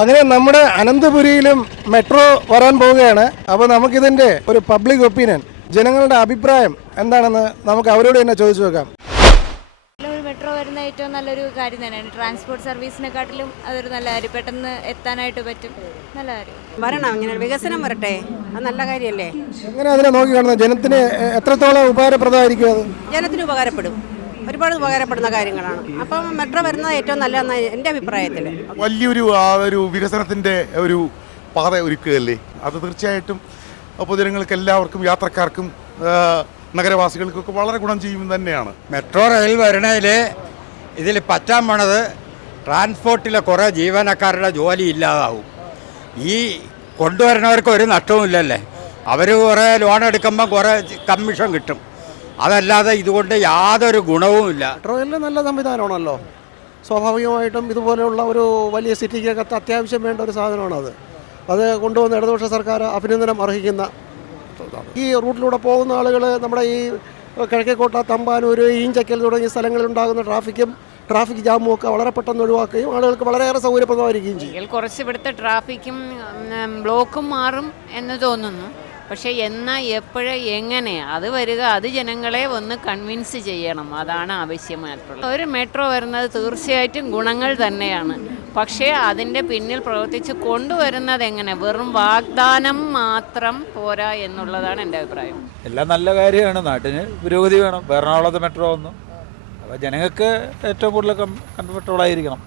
അങ്ങനെ നമ്മുടെ അനന്തപുരിയിലും മെട്രോ വരാൻ പോവുകയാണ്. അപ്പോൾ നമുക്കിതിന്റെ ഒരു പബ്ലിക് ഒപ്പീനിയൻ ജനങ്ങളുടെ അഭിപ്രായം എന്താണെന്ന് നമുക്ക് അവരോട് തന്നെ ചോദിച്ചു നോക്കാം. മെട്രോ വരുന്ന ഏറ്റവും നല്ലൊരു കാര്യം തന്നെയാണ്. ട്രാൻസ്പോർട്ട് സർവീസിനെക്കാട്ടിലും അതൊരു നല്ല കാര്യം. പെട്ടെന്ന് എത്താനായിട്ട് പറ്റും. നല്ല കാര്യം. വരണം ഇങ്ങനെ വികസനം വരട്ടെ. അത് നല്ല കാര്യമല്ലേ? എങ്ങനെ അതിനെ നോക്കി കാണുന്നത്? ജനത്തിന് എത്രത്തോളം ഉപകാരപ്രദമായിരിക്കും അത്? ജനത്തിന് ഉപകാരപ്പെടും. ഒരുപാട് ഉപകാരപ്പെടുന്ന കാര്യങ്ങളാണ്. അപ്പം മെട്രോ വരുന്നത് ഏറ്റവും നല്ലതെന്ന് എന്റെ അഭിപ്രായത്തിൽ. വലിയൊരു ആ ഒരു വികസനത്തിന്റെ ഒരു പാത ഒരുക്കുകയല്ലേ? അത് തീർച്ചയായിട്ടും പൊതുജനങ്ങൾക്ക് എല്ലാവർക്കും യാത്രക്കാർക്കും ആ, നഗരവാസികൾക്കൊക്കെ വളരെ ഗുണം ചെയ്യും തന്നെയാണ്. മെട്രോ റെയിൽ വരണതിൽ ഇതിൽ പറ്റാൻ പോണത് ട്രാൻസ്പോർട്ടിലെ കുറേ ജീവനക്കാരുടെ ജോലി ഇല്ലാതാവും. ഈ കൊണ്ടുവരണവർക്ക് ഒരു നഷ്ടവും ഇല്ലല്ലേ അവർ കുറേ ലോൺ എടുക്കുമ്പോൾ കുറേ കമ്മീഷൻ കിട്ടും. അതല്ലാതെ ഇതുകൊണ്ട് യാതൊരു ഗുണവുമില്ല മെട്രോയിൽ നല്ല സംവിധാനമാണല്ലോ. സ്വാഭാവികമായിട്ടും ഇതുപോലെയുള്ള ഒരു വലിയ സിറ്റിക്കകത്ത് അത്യാവശ്യം വേണ്ട ഒരു സാധനമാണത്. അത് അത് കൊണ്ടുവന്ന ഇടതുപക്ഷ സർക്കാർ അഭിനന്ദനം അർഹിക്കുന്ന ഈ റൂട്ടിലൂടെ പോകുന്ന ആളുകൾ നമ്മുടെ ഈ കിഴക്കേക്കോട്ട തമ്പാനൂർ ഈഞ്ചക്കൽ തുടങ്ങിയ സ്ഥലങ്ങളിൽ ഉണ്ടാകുന്ന ട്രാഫിക്കും ട്രാഫിക് ജാമും ഒക്കെ വളരെ പെട്ടെന്ന് ഒഴിവാക്കുകയും ആളുകൾക്ക് വളരെയേറെ സൗകര്യപ്രദമായിരിക്കുകയും ചെയ്യും. കുറച്ച് ഇവിടുത്തെ ട്രാഫിക്കും ബ്ലോക്കും മാറും എന്ന് തോന്നുന്നു. പക്ഷേ എന്നാ എപ്പോഴേ എങ്ങനെ അത് വരിക അത് ജനങ്ങളെ ഒന്ന് കൺവിൻസ് ചെയ്യണം. അതാണ് ആവശ്യമായിട്ടുള്ളത്. ഒരു മെട്രോ വരുന്നത് തീർച്ചയായിട്ടും ഗുണങ്ങൾ തന്നെയാണ്. പക്ഷേ അതിന്റെ പിന്നിൽ പ്രവർത്തിച്ച് കൊണ്ടുവരുന്നത് എങ്ങനെ? വെറും വാഗ്ദാനം മാത്രം പോരാ എന്നുള്ളതാണ് എന്റെ അഭിപ്രായം. എല്ലാം നല്ല കാര്യമാണ്. നാട്ടിന് പുരോഗതി വേണം. എറണാകുളത്ത് മെട്രോ ഒന്നും അപ്പോൾ ജനങ്ങൾക്ക് ഏറ്റവും കൂടുതൽ കംഫർട്ടബിൾ ആയിരിക്കണം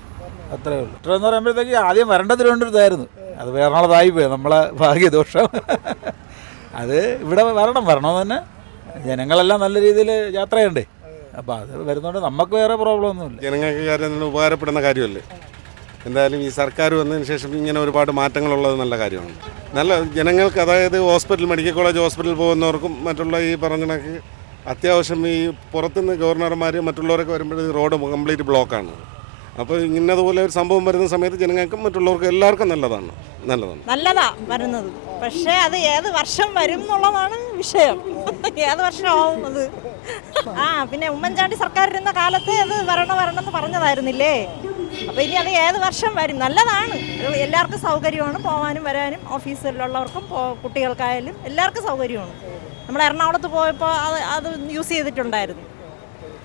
അത്രേ ഉള്ളൂ. മെട്രോ എന്ന് പറയുമ്പോഴത്തേക്ക് ആദ്യം വരേണ്ട തിരുവനന്തപുരത്തായിരുന്നു. അത് എറണാകുളത്തായി പോയി. നമ്മളെ ഭാഗ്യദോഷം. അത് ഇവിടെ വരണം വരണം തന്നെ. ജനങ്ങളെല്ലാം നല്ല രീതിയിൽ യാത്രയുണ്ടേ. അപ്പോൾ അത് വരുന്നതുകൊണ്ട് നമുക്ക് വേറെ പ്രോബ്ലം ഒന്നുമില്ല. ജനങ്ങൾക്ക് കാര്യം ഉപകാരപ്പെടുന്ന കാര്യമല്ലേ? എന്തായാലും ഈ സർക്കാർ വന്നതിന് ശേഷം ഇങ്ങനെ ഒരുപാട് മാറ്റങ്ങളുള്ളത് നല്ല കാര്യമാണ്. നല്ല ജനങ്ങൾക്ക് അതായത് ഹോസ്പിറ്റൽ മെഡിക്കൽ കോളേജ് ഹോസ്പിറ്റലിൽ പോകുന്നവർക്കും മറ്റുള്ള ഈ പറഞ്ഞ കണക്ക് അത്യാവശ്യം ഈ പുറത്തുനിന്ന് ഗവർണർമാർ മറ്റുള്ളവരൊക്കെ വരുമ്പോൾ റോഡ് കംപ്ലീറ്റ് ബ്ലോക്കാണ് അപ്പോൾ ഇന്നതുപോലെ ഒരു സംഭവം വരുന്ന സമയത്ത് ജനങ്ങൾക്കും മറ്റുള്ളവർക്കും എല്ലാവർക്കും നല്ലതാണ്. നല്ലതാണ്. നല്ലതാ വരുന്നത്. പക്ഷേ അത് ഏത് വർഷം വരും എന്നുള്ളതാണ് വിഷയം. ഏത് വർഷമാവും അത്? ആ പിന്നെ ഉമ്മൻചാണ്ടി സർക്കാർ ഇരുന്ന കാലത്ത് അത് വരണം വരണം എന്ന് പറഞ്ഞതായിരുന്നില്ലേ? അപ്പോൾ ഇനി അത് ഏത് വർഷം വരും? നല്ലതാണ്. എല്ലാവർക്കും സൗകര്യമാണ്. പോവാനും വരാനും ഓഫീസിലുള്ളവർക്കും കുട്ടികൾക്കായാലും എല്ലാവർക്കും സൗകര്യമാണ്. നമ്മൾ എറണാകുളത്ത് പോയപ്പോൾ അത് അത് യൂസ് ചെയ്തിട്ടുണ്ടായിരുന്നു.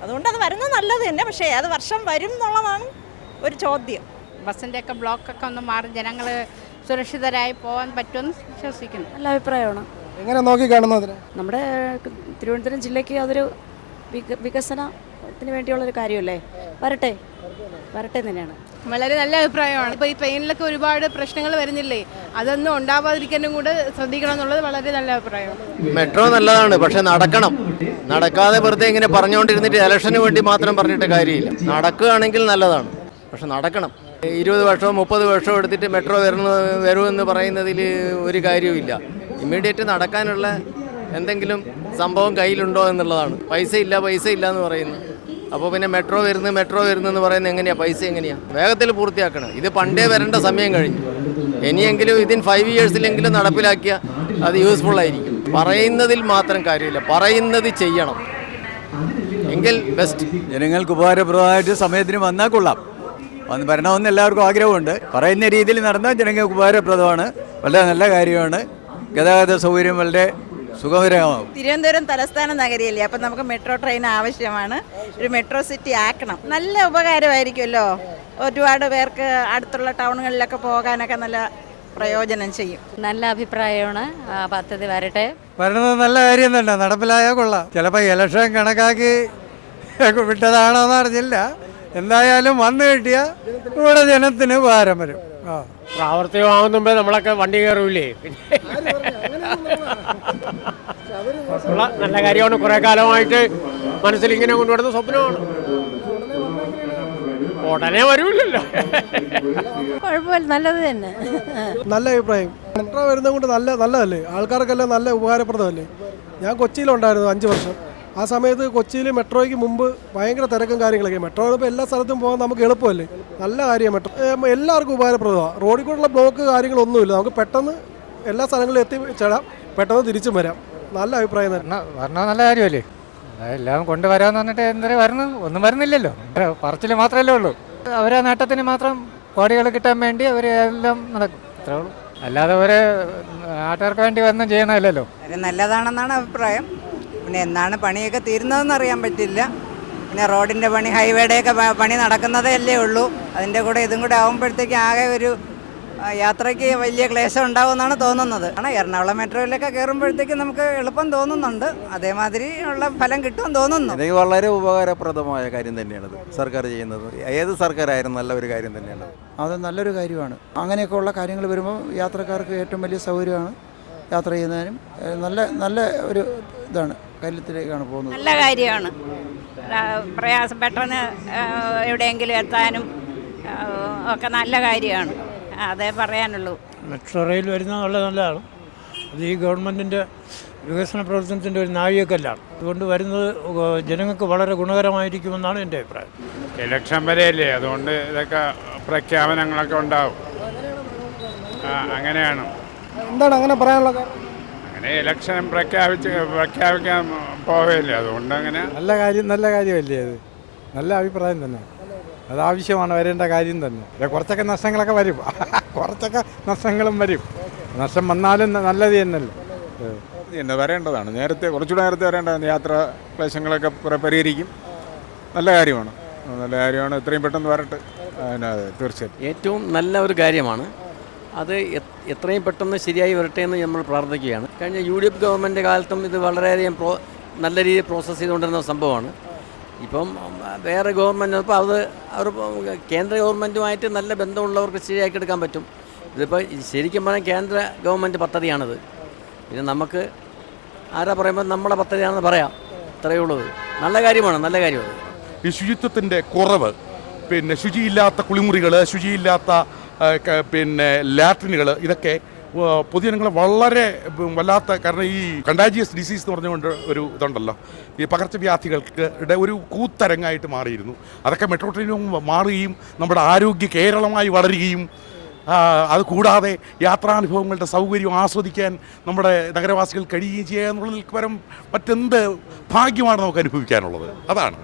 അതുകൊണ്ട് അത് വരുന്നത് നല്ലത് തന്നെ. പക്ഷേ ഏത് വർഷം വരും എന്നുള്ളതാണ് ഒരു ചോദ്യം. ബസ്സിന്റെയൊക്കെ ബ്ലോക്കൊക്കെ ഒന്ന് മാറി ജനങ്ങൾ സുരക്ഷിതരായി പോകാൻ പറ്റുമെന്ന് വിശ്വസിക്കുന്നു. നല്ല അഭിപ്രായമാണ്. എങ്ങനെ നോക്കി കാണുന്നു അതിനെ? നമ്മുടെ തിരുവനന്തപുരം ജില്ലയ്ക്ക് അതൊരു വിക വികസനത്തിന് വേണ്ടിയുള്ളൊരു കാര്യമല്ലേ? വരട്ടെ. വരട്ടെ തന്നെയാണ്. വളരെ നല്ല അഭിപ്രായമാണ്. ഇപ്പോൾ ഈ ട്രെയിനിലൊക്കെ ഒരുപാട് പ്രശ്നങ്ങൾ വരുന്നില്ലേ? അതൊന്നും ഉണ്ടാവാതിരിക്കാനും കൂടെ ശ്രദ്ധിക്കണം എന്നുള്ളത് വളരെ നല്ല അഭിപ്രായമാണ്. മെട്രോ നല്ലതാണ് പക്ഷെ നടക്കണം. നടക്കാതെ വെറുതെ ഇങ്ങനെ പറഞ്ഞുകൊണ്ടിരുന്നിട്ട് ഇലക്ഷന് വേണ്ടി മാത്രം പറഞ്ഞിട്ട് കാര്യമില്ല. നടക്കുകയാണെങ്കിൽ നല്ലതാണ് പക്ഷെ നടക്കണം. ഇരുപത് വർഷമോ മുപ്പത് വർഷമോ എടുത്തിട്ട് മെട്രോ വരുന്ന വരുമെന്ന് പറയുന്നതിൽ ഒരു കാര്യവുമില്ല. ഇമ്മീഡിയറ്റ് നടക്കാനുള്ള എന്തെങ്കിലും സംഭവം കയ്യിലുണ്ടോ എന്നുള്ളതാണ്. പൈസ ഇല്ല പൈസ ഇല്ല എന്ന് പറയുന്നു. അപ്പോൾ പിന്നെ മെട്രോ വരുന്നു മെട്രോ വരുന്നു എന്ന് പറയുന്നത് എങ്ങനെയാണ് പൈസ എങ്ങനെയാണ് വേഗത്തിൽ പൂർത്തിയാക്കണം. ഇത് പണ്ടേ വരേണ്ട സമയം കഴിഞ്ഞു. ഇനിയെങ്കിലും ഇതിൻ ഫൈവ് ഇയേഴ്സിലെങ്കിലും നടപ്പിലാക്കിയ അത് യൂസ്ഫുൾ ആയിരിക്കും. പറയുന്നതിൽ മാത്രം കാര്യമില്ല. പറയുന്നത് ചെയ്യണം. എങ്കിൽ ബെസ്റ്റ് ജനങ്ങൾക്ക് ഉപകാരപ്രദമായിട്ട് സമയത്തിന് വന്നാൽ കൊള്ളാം. വന്ന് വരണമെന്ന് എല്ലാവർക്കും ആഗ്രഹമുണ്ട്. പറയുന്ന രീതിയിൽ നടന്നാൽ ജനങ്ങൾക്ക് ഉപകാരപ്രദമാണ്. വളരെ നല്ല കാര്യമാണ്. ഗതാഗത സൗകര്യം വളരെ സുഖകരമാകും തിരുവനന്തപുരം തലസ്ഥാന നഗരിയല്ലേ? അപ്പം നമുക്ക് മെട്രോ ട്രെയിൻ ആവശ്യമാണ്. ഒരു മെട്രോ സിറ്റി ആക്കണം. നല്ല ഉപകാരമായിരിക്കുമല്ലോ. ഒരുപാട് പേർക്ക് അടുത്തുള്ള ടൗണുകളിലൊക്കെ പോകാനൊക്കെ നല്ല പ്രയോജനം ചെയ്യും. നല്ല അഭിപ്രായമാണ്. പദ്ധതി വരട്ടെ. വരുന്നത് നല്ല കാര്യം തന്നെ. നടപ്പിലായാൽ കൊള്ളാം. ചിലപ്പോൾ ഇലക്ഷൻ കണക്കാക്കി വിട്ടതാണോ എന്ന് അറിഞ്ഞില്ല. എന്തായാലും വന്നു കിട്ടിയ ഇവിടെ ജനത്തിന് ഭാരം വരും. ആ. പ്രാവർത്തികമാകുന്ന മുമ്പേ നമ്മളൊക്കെ വണ്ടി കയറൂലേ? ഉള്ള നല്ല കാര്യമാണ്. കുറെ കാലമായിട്ട് മനസ്സിൽ ഇങ്ങനെ കൊണ്ടുവരുന്ന സ്വപ്നമാണ്. ഉടനെ വരൂല്ലല്ലോ. കുഴപ്പമില്ല നല്ലത് തന്നെ. നല്ല അഭിപ്രായം. മെട്രോ വരുന്നത് കൊണ്ട് നല്ല നല്ലതല്ലേ? ആൾക്കാർക്കെല്ലാം നല്ല ഉപകാരപ്രദമല്ലേ? ഞാൻ കൊച്ചിയിലുണ്ടായിരുന്നു അഞ്ച് വർഷം. ആ സമയത്ത് കൊച്ചിയിൽ മെട്രോയ്ക്ക് മുമ്പ് ഭയങ്കര തിരക്കും കാര്യങ്ങളൊക്കെ. മെട്രോ ഇപ്പോൾ എല്ലാ സ്ഥലത്തും പോകാൻ നമുക്ക് എളുപ്പമല്ലേ? നല്ല കാര്യമാണ് മെട്രോ. എല്ലാവർക്കും ഉപകാരപ്രദമാണ് റോഡിൽ കൂടെയുള്ള ബ്ലോക്ക് കാര്യങ്ങളൊന്നുമില്ല. നമുക്ക് പെട്ടെന്ന് എല്ലാ സ്ഥലങ്ങളിലും എത്തിച്ചേടാം പെട്ടെന്ന് തിരിച്ചും വരാം. നല്ല അഭിപ്രായം തന്നെ. വരണ നല്ല കാര്യമല്ലേ? എല്ലാം കൊണ്ടുവരാമെന്ന് പറഞ്ഞിട്ട് എന്താ വരുന്നു ഒന്നും വരുന്നില്ലല്ലോ പറച്ചിൽ മാത്രമല്ലേ ഉള്ളൂ. അവരെ നേട്ടത്തിന് മാത്രം കോടികൾ കിട്ടാൻ വേണ്ടി അവർ എല്ലാം നടക്കും. അത്രേ ഉള്ളൂ. അല്ലാതെ ഒരു നാട്ടുകാർക്ക് വേണ്ടി ഒന്നും ചെയ്യണമല്ലോ നല്ലതാണെന്നാണ് അഭിപ്രായം. പിന്നെ എന്നാണ് പണിയൊക്കെ തീരുന്നതെന്ന് അറിയാൻ പറ്റില്ല. പിന്നെ റോഡിന്റെ പണി ഹൈവേയുടെയൊക്കെ പണി നടക്കുന്നതേ അല്ലേ ഉള്ളൂ. അതിന്റെ കൂടെ ഇതും കൂടെ ആകുമ്പോഴത്തേക്ക് ആകെ ഒരു യാത്രയ്ക്ക് വലിയ ക്ലേശം ഉണ്ടാവുമെന്നാണ് തോന്നുന്നത്. കാരണം എറണാകുളം മെട്രോയിലൊക്കെ കയറുമ്പോഴത്തേക്ക് നമുക്ക് എളുപ്പം തോന്നുന്നുണ്ട്. അതേമാതിരി ഉള്ള ഫലം കിട്ടുമെന്ന് തോന്നുന്നു. എനിക്ക് വളരെ ഉപകാരപ്രദമായ കാര്യം തന്നെയാണ് സർക്കാർ ചെയ്യുന്നത്. ഏത് സർക്കാരായാലും നല്ല ഒരു കാര്യം തന്നെയാണ് അത് നല്ലൊരു കാര്യമാണ്. അങ്ങനെയൊക്കെ ഉള്ള കാര്യങ്ങൾ വരുമ്പോൾ യാത്രക്കാർക്ക് ഏറ്റവും വലിയ സൗകര്യമാണ് യാത്ര ചെയ്യുന്നതിനും നല്ല നല്ല ഒരു ഇതാണ്. കാര്യത്തിലേക്കാണ് പോകുന്നത്. നല്ല കാര്യമാണ്. പ്രയാസം പെട്ടെന്ന് എവിടെയെങ്കിലും എത്താനും ഒക്കെ നല്ല കാര്യമാണ്. അതേ പറയാനുള്ളൂ. മെട്രോ റെയിൽ വരുന്നത് നല്ല നല്ലതാണ് അത് ഈ ഗവൺമെന്റിന്റെ വികസന പ്രവർത്തനത്തിന്റെ ഒരു നാഴികക്കല്ലാണ്. അതുകൊണ്ട് വരുന്നത് ജനങ്ങൾക്ക് വളരെ ഗുണകരമായിരിക്കുമെന്നാണ് എന്റെ അഭിപ്രായം. ഇലക്ഷൻ വരെയല്ലേ? അതുകൊണ്ട് ഇതൊക്കെ പ്രഖ്യാപനങ്ങളൊക്കെ ഉണ്ടാവും. ആ, അങ്ങനെയാണ്. എന്താണ് അങ്ങനെ പറയാനുള്ള കാരണം? അങ്ങനെ ഇലക്ഷൻ പ്രഖ്യാപിച്ച് പ്രഖ്യാപിക്കാൻ പോവുകയില്ലേ അതുകൊണ്ട് അങ്ങനെ നല്ല കാര്യം നല്ല കാര്യമല്ലേ അത്? നല്ല അഭിപ്രായം തന്നെ. അത് ആവശ്യമാണ് വരേണ്ട കാര്യം തന്നെ. കുറച്ചൊക്കെ നഷ്ടങ്ങളൊക്കെ വരും. കുറച്ചൊക്കെ നഷ്ടങ്ങളും വരും. നഷ്ടം വന്നാലും നല്ലത് തന്നെയല്ലോ? എന്നെ വരേണ്ടതാണ്. നേരത്തെ കുറച്ചുകൂടെ നേരത്തെ വരേണ്ടതാണ്. യാത്ര ക്ലേശങ്ങളൊക്കെ പരി- പരിഹരിക്കും. നല്ല കാര്യമാണ്. നല്ല കാര്യമാണ്. എത്രയും പെട്ടെന്ന് വരട്ടെ. തീർച്ചയായും തീർച്ചയായിട്ടും. ഏറ്റവും നല്ല ഒരു കാര്യമാണ് അത് എത്രയും പെട്ടെന്ന് ശരിയായി വരട്ടെ എന്ന് നമ്മൾ പ്രാർത്ഥിക്കുകയാണ്. കഴിഞ്ഞ യു ഡി എഫ് ഗവൺമെന്റ് കാലത്തും ഇത് വളരെയധികം പ്രോ നല്ല രീതിയിൽ പ്രോസസ്സ് ചെയ്തുകൊണ്ടിരുന്ന സംഭവമാണ്. ഇപ്പം വേറെ ഗവൺമെന്റ് അപ്പോൾ അത് അവർ കേന്ദ്ര ഗവൺമെന്റുമായിട്ട് നല്ല ബന്ധമുള്ളവർക്ക് ശരിയാക്കി എടുക്കാൻ പറ്റും. ഇതിപ്പോൾ ശരിക്കും പറഞ്ഞാൽ കേന്ദ്ര ഗവൺമെന്റ് പദ്ധതിയാണിത്. പിന്നെ നമുക്ക് ആരാ പറയുമ്പോൾ നമ്മുടെ പദ്ധതിയാണെന്ന് പറയാം. ഇത്രയേ ഉള്ളൂ. നല്ല കാര്യമാണ് നല്ല കാര്യമാണ്. ഈ ശുചിത്വത്തിന്റെ കുറവ് പിന്നെ ശുചിയില്ലാത്ത കുളിമുറികൾ ശുചിയില്ലാത്ത പിന്നെ ലാട്രിനുകൾ ഇതൊക്കെ പൊതുജനങ്ങൾ വളരെ വല്ലാത്ത കാരണം ഈ കണ്ടാജിയസ് ഡിസീസ് എന്ന് പറഞ്ഞുകൊണ്ട് ഒരു ഇതുണ്ടല്ലോ. ഈ പകർച്ചവ്യാധികൾക്ക് ഇട ഒരു കൂത്തരങ്ങായിട്ട് മാറിയിരുന്നു. അതൊക്കെ മെട്രോ ട്രെയിനും മാറുകയും നമ്മുടെ ആരോഗ്യ കേരളമായി വളരുകയും അത് കൂടാതെ യാത്രാനുഭവങ്ങളുടെ സൗകര്യം ആസ്വദിക്കാൻ നമ്മുടെ നഗരവാസികൾ കഴിയുകയും ചെയ്യുക എന്നുള്ളതിൽ പരം മറ്റെന്ത് ഭാഗ്യമാണ് നമുക്ക് അനുഭവിക്കാനുള്ളത്? അതാണ്.